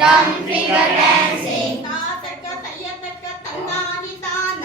thumb finger dancing. ತಾತಕ ತಯ್ಯತಕ ತಂದಾನಿ ತಾನ.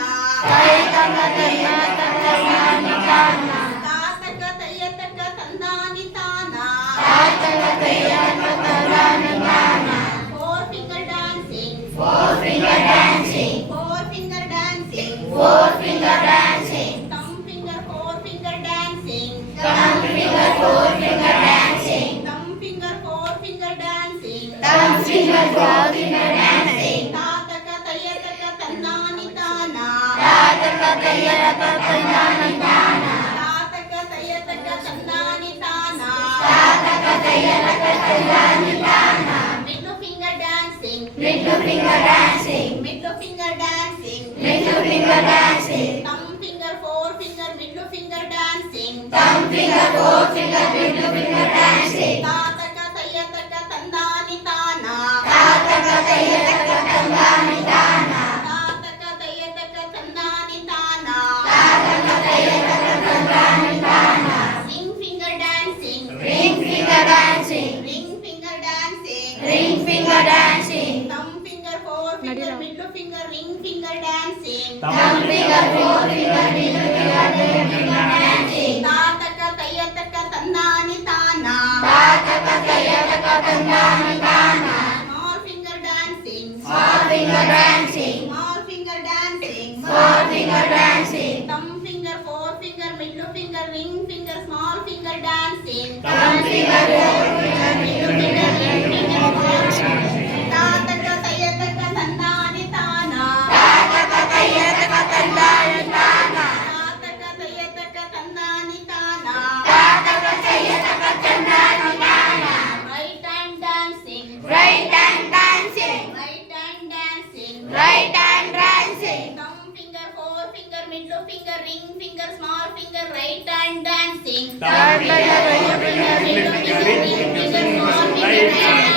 ತೈತಕ ತೈಯತಕ ತಂದಾನಿ ತಾನ. ತಾತಕ ತಯ್ಯತಕ ತಂದಾನಿ ತಾನ. ತಾತಕ ತೈಯತಕ ತಂದಾನಿ ತಾನ. Four finger dancing. Four finger dancing. Four finger dancing. Four finger dancing. Thumb finger four finger dancing. Thumb finger four finger dancing. Thumb finger four finger dancing. Thumb finger four finger dancing. ತಾತಕ ತಯ್ಯತಕ ತಂದಾನಿ ತಾನ. ತಾತಕ ತೈಯತಕ ತಂದಾನಿ ತಾನ. ತಾತಕ ತಯ್ಯತಕ ತಂದಾನಿ ತಾನ. ತಾತಕ ತೈಯತಕ ತಂದಾನಿ ತಾನ. Middle finger dancing. Middle finger dancing. Middle finger dancing. Middle finger dancing. Thumb finger four finger middle finger dancing. Thumb finger four finger middle finger dancing. ತಾತಕ ತಯ್ಯತಕ ತಂದಾನಿ ತಾನ. ತಾತಕ ತೈಯತಕ ತಂದಾನಿ ತಾನ. ತಾತಕ ತಯ್ಯತಕ ತಂದಾನಿ ತಾನ. ತಾತಕ ತೈಯತಕ ತಂದಾನಿ ತಾನ. Ring finger dancing. Ring finger dancing. Ring finger dancing. Ring finger dancing. Thumb finger four finger middle finger ring finger dancing. Thumb finger four finger middle finger dancing. ತಾತಕ ತಯ್ಯತಕ ತಂದಾನಿ ತಾನ. ತಾತಕ ತೈಯತಕ ತಂದಾನಿ ತಾನ. Small finger dancing. Small finger dancing. Small finger dancing. Small finger dancing. Thumb finger four finger middle finger ring finger small finger dancing. Thumb finger four finger middle finger ring finger dancing. ತಾತಕ ತಯ್ಯತಕ ತಂದಾನಿ ತಾನ. ತಾತಕ ತೈಯತಕ ತಂದಾನಿ ತಾನ. ತಾತಕ ತಯ್ಯತಕ ತಂದಾನಿ ತಾನ. ತಾತಕ ತೈಯತಕ ತಂದಾನಿ ತಾನ. Right hand dancing. Right hand dancing. Right hand dancing. Right hand dancing. Thumb finger four finger middle finger ring finger small finger right hand dancing. Third finger middle finger middle finger ring finger small finger right hand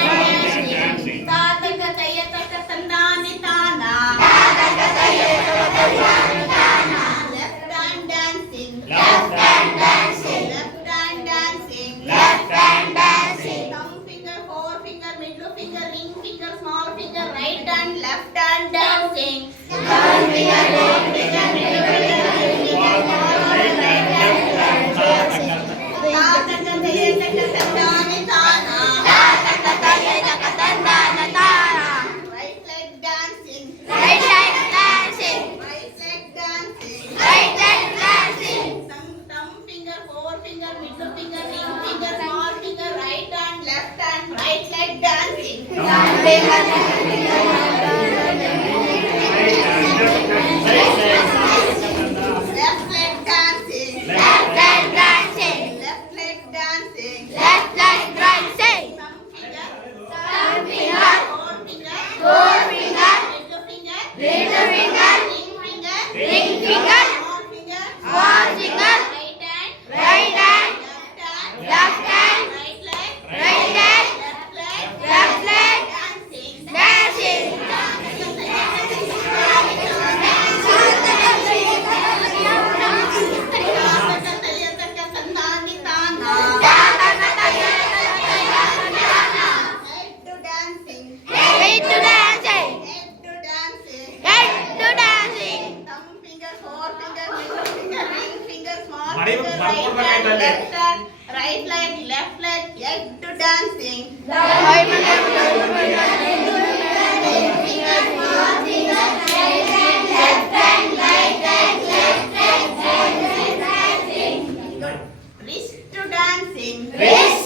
dancing. ತಾತಕ ತಯ್ಯತಕ ತಂದಾನಿ ತಾನ. ತಾತಕ ತೈಯತಕ ತಂದಾನಿ ತಾನ. Left hand dancing. Left hand dancing. Left hand dancing. Left hand dancing. Thumb finger four finger middle finger ring finger small finger right hand left hand dancing. Third finger four finger middle finger ring finger small finger right hand dancing. ತಾತಕ ತಯ್ಯತಕ ತಂದಾನಿ ತಾನ. ತಾತಕ ತೈಯತಕ ತಂದಾನಿ ತಾನ. Right leg dancing. Right leg dancing. Right leg dancing. Right leg dancing. Thumb finger four finger middle finger ring finger small finger right hand left hand right leg dancing. Thumb finger middle finger right hand Left leg dancing. Left leg dancing. Left leg dancing. Left leg dancing. Thumb Thumb finger. finger. Four finger. Four finger. Middle finger. Middle finger. Ring finger. Ring finger. Small finger. Small finger. Right hand. Right hand. Left hand. Left hand. Right leg. Right leg. Left leg. Left leg. Dancing. Dancing. ತಾತಕ ತಯ್ಯತಕ ತಂದಾನಿ ತಾನ. ತಾತಕ ತೈಯತಕ ತಂದಾನಿ ತಾನ. Head to dancing. Head to dancing. Head to dancing. Head to dancing. Thumb finger, four finger, middle finger, ring finger, small Mari, finger, baru right pernah hand, kita lihat. left hand, right leg, left leg, head to dancing. Five finger, middle finger, ring finger, small finger, right hand, left hand, right hand, left hand, dancing. Good. Wrist to dancing. Wrist